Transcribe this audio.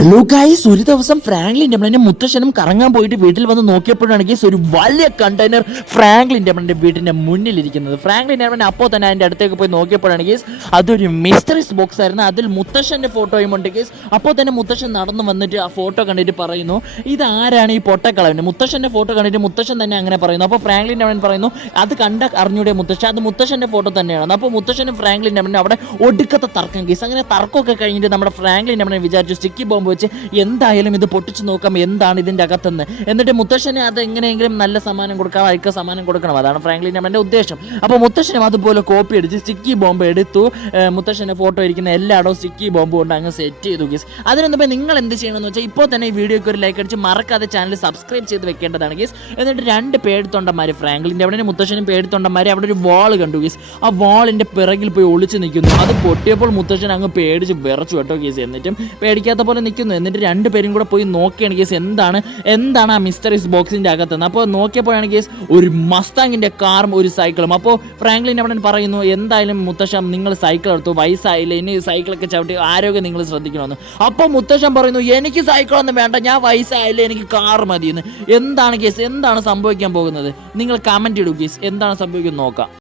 Hello guys ഒരു ദിവസം Franklin ഡെമണിന്റെ മുത്തശ്ശനും കറങ്ങാൻ പോയിട്ട് വീട്ടിൽ വന്ന് നോക്കിയപ്പോഴാണ് ഗൈസ് ഒരു വലിയ കണ്ടെയ്നർ ഫ്രാങ്ക്ലിൻ ഡെമണിന്റെ വീടിന്റെ മുന്നിൽ മുന്നിലിരിക്കുന്നത്. ഫ്രാങ്ക്ലിൻ ഡെമൺ അപ്പോൾ തന്നെ അതിന്റെ അടുത്തേക്ക് പോയി നോക്കിയപ്പോഴാണ് ഗൈസ് അതൊരു മിസ്റ്ററീസ് ബോക്സ് ആയിരുന്നു. അതിൽ മുത്തശ്ശന്റെ ഫോട്ടോയും ഉണ്ട് ഗൈസ് അപ്പോൾ തന്നെ മുത്തശ്ശൻ നടന്നു വന്നിട്ട് ആ ഫോട്ടോ കണ്ടിട്ട് പറയുന്നു ഇത് ആരാണ് ഈ പൊട്ടക്കളവന്? മുത്തശ്ശന്റെ ഫോട്ടോ കണ്ടിട്ട് മുത്തശ്ശൻ തന്നെ അങ്ങനെ പറയുന്നു. അപ്പോൾ ഫ്രാങ്ക്ലിൻ ഡെമൺ പറയുന്നു അത് കണ്ട അറിഞ്ഞൂടെ മുത്തശ്ശൻ. അത് മുത്തശ്ശന്റെ ഫോട്ടോ തന്നെയാണ്. അപ്പോൾ മുത്തശ്ശനും ഫ്രാങ്ക്ലിൻ ഡെമനും അവിടെ ഒടുക്കത്തെ തർക്കം ഗൈസ് അങ്ങനെ തർക്കമൊക്കെ കഴിഞ്ഞിട്ട് നമ്മുടെ ഫ്രാങ്ക്ലിൻ ഡെമനെ വിചാരിച്ചു സ്റ്റിക്കി ബോംബ് വെച്ച് എന്തായാലും ഇത് പൊട്ടിച്ചു നോക്കാം എന്താണ് ഇതിന്റെ അകത്തെന്ന്. എന്നിട്ട് മുത്തശ്ശനെ അത് എങ്ങനെയെങ്കിലും നല്ല സമ്മാനം കൊടുക്കാം അയക്ക സമ്മാനം കൊടുക്കണം. അതാണ് ഫ്രാങ്ക്ലിൻ അമ്മന്റെ ഉദ്ദേശം. അപ്പോൾ മുത്തശ്ശനും അതുപോലെ കോപ്പി അടിച്ച് സ്റ്റിക്കി ബോംബ് എടുത്തു. മുത്തശ്ശന്റെ ഫോട്ടോ ഇരിക്കുന്ന എല്ലായിടവും സ്റ്റിക്കി ബോംബ് കൊണ്ട് അങ്ങ് സെറ്റ് ചെയ്തു ഗീസ്. അതിനൊന്നും നിങ്ങൾ എന്ത് ചെയ്യണമെന്ന് വെച്ചാൽ ഇപ്പോൾ തന്നെ ഈ വീഡിയോക്ക് ഒരു ലൈക്ക് അടിച്ച് മറക്കാതെ ചാനൽ സബ്സ്ക്രൈബ് ചെയ്ത് വെക്കേണ്ടതാണ് ഗീസ്. എന്നിട്ട് രണ്ട് പേടിത്തൊണ്ടന്മാർ ഫ്രാങ്ക്ലിന്റെ അവിടെ മുത്തശ്ശനും പേടിത്തൊണ്ടന്മാർ അവിടെ ഒരു വാൾ കണ്ടു ഗീസ്. ആ വാളിന്റെ പിറകിൽ പോയി ഒളിച്ച് നിൽക്കുന്നു. അത് പൊട്ടിയപ്പോൾ മുത്തശ്ശൻ അങ്ങ് പേടിച്ച് വിറച്ചു കേട്ടോ ഗീസ്. എന്നിട്ടും പേടിക്കാത്ത പോലെ നിൽക്കുന്നു എന്നിട്ട് രണ്ടുപേരും കൂടെ പോയി നോക്കിയാണ് കേസ് എന്താണ് എന്താണ് ആ മിസ്റ്ററീസ് ബോക്സിന്റെ അകത്തുനിന്ന് അപ്പോൾ നോക്കിയപ്പോഴാണ് കേസ് ഒരു മസ്താങ്ങിന്റെ കാറും ഒരു സൈക്കിളും. അപ്പോൾ ഫ്രാങ്ക്ലിൻ അവിടെ പറയുന്നു എന്തായാലും മുത്തശ്ശം നിങ്ങൾ സൈക്കിൾ എടുത്തു വയസ്സായില്ല ഇനി സൈക്കിളൊക്കെ ചവിട്ടി ആരോഗ്യം നിങ്ങൾ ശ്രദ്ധിക്കണമെന്ന്. അപ്പോൾ മുത്തശ്ശൻ പറയുന്നു എനിക്ക് സൈക്കിളൊന്നും വേണ്ട ഞാൻ വയസ്സായില്ല എനിക്ക് കാർ മതിയെന്ന്. എന്താണ് കേസ്? എന്താണ് സംഭവിക്കാൻ പോകുന്നത്? നിങ്ങൾ കമന്റ് ഇടൂ കേസ്. എന്താണ് സംഭവിക്കുന്നത്? നോക്കാം.